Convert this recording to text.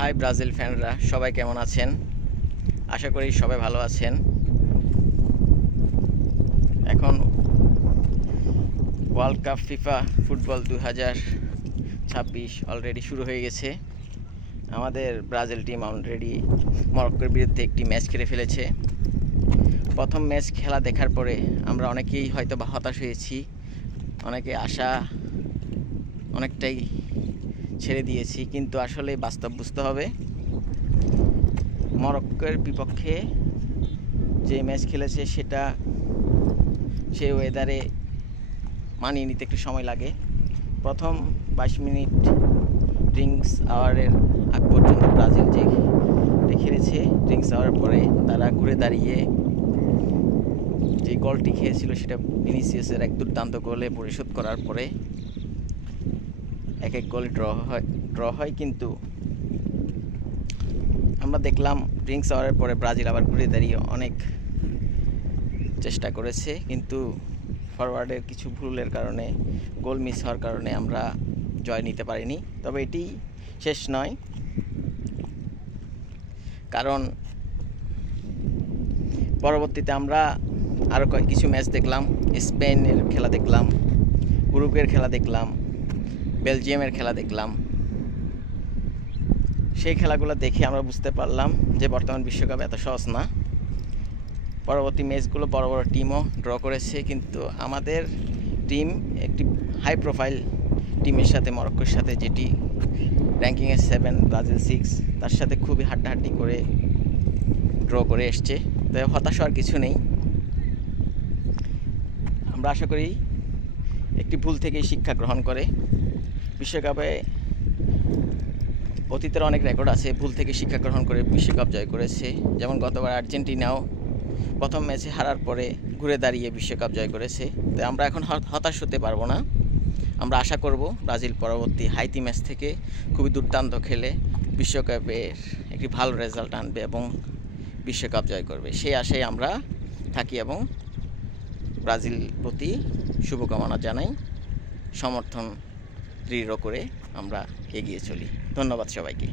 High Brazil ফ্যানরা, সবাই কেমন আছেন? আশা করি সবাই ভালো আছেন। এখন world cup FIFA football 2026 already শুরু হয়ে গেছে। আমাদের ব্রাজিল টিম অলরেডি মরক্কোর বিরুদ্ধে একটি ম্যাচ খেলে ফেলেছে। প্রথম ম্যাচ খেলা দেখার পরে আমরা অনেকেই হয়তো বা হতাশ হয়েছি, অনেকে আশা অনেকটাই ছেড়ে দিয়েছি, কিন্তু আসলে বাস্তব বুঝতে হবে। মরক্কোর বিপক্ষে যে ম্যাচ খেলেছে সেটা সে ওয়েদারে মানিয়ে নিতে একটু সময় লাগে। প্রথম 22 মিনিট ড্রিঙ্কস আওয়ারের আগ পর্যন্ত ব্রাজিল যে খেলেছে, ড্রিঙ্কস আওয়ার পরে তারা ঘুরে দাঁড়িয়ে যে গোলটি খেয়েছিল সেটা ভিনিসিয়াসের এক দুর্দান্ত গোলে পরিশোধ করার পরে এক গোলে ড্র হয়। কিন্তু আমরা দেখলাম ড্রিঙ্কস আওয়ারের পরে ব্রাজিল আবার ঘুরে দাঁড়িয়ে অনেক চেষ্টা করেছে, কিন্তু ফরওয়ার্ডের কিছু ভুলের কারণে, গোল মিস হওয়ার কারণে আমরা জয় নিতে পারিনি। তবে এটি শেষ নয়, কারণ পরবর্তীতে আমরা আরও কিছু ম্যাচ দেখলাম। স্পেনের খেলা দেখলাম, উরুগুয়ের খেলা দেখলাম, বেলজিয়ামের খেলা দেখলাম। সেই খেলাগুলো দেখে আমরা বুঝতে পারলাম যে বর্তমান বিশ্বকাপ এত সহজ না। পরবর্তী ম্যাচগুলো বড় বড় টিমও ড্র করেছে, কিন্তু আমাদের টিম একটি হাই প্রোফাইল টিমের সাথে, মরক্কোর সাথে, যেটি র্যাঙ্কিংয়ে 7, ব্রাজিল 6, তার সাথে খুবই হাড্ডাহাড্ডি করে ড্র করে এসছে। তাই হতাশ হওয়ার কিছু নেই। আমরা আশা করি একটি ভুল থেকেই শিক্ষা গ্রহণ করে বিশ্বকাপে অতীতের অনেক রেকর্ড আছে, ভুল থেকে শিক্ষা গ্রহণ করে বিশ্বকাপ জয় করেছে। যেমন গতবার আর্জেন্টিনাও প্রথম ম্যাচে হারার পরে ঘুরে দাঁড়িয়ে বিশ্বকাপ জয় করেছে। তাই আমরা এখন হতাশ হতে পারবো না। আমরা আশা করব ব্রাজিল পরবর্তী হাইতি ম্যাচ থেকে খুবই দুর্দান্ত খেলে বিশ্বকাপের একটি ভালো রেজাল্ট আনবে এবং বিশ্বকাপ জয় করবে। সেই আশায় আমরা থাকি এবং ব্রাজিল প্রতি শুভকামনা জানাই, সমর্থন দৃঢ় করে আমরা এগিয়ে চলি। ধন্যবাদ সবাইকে।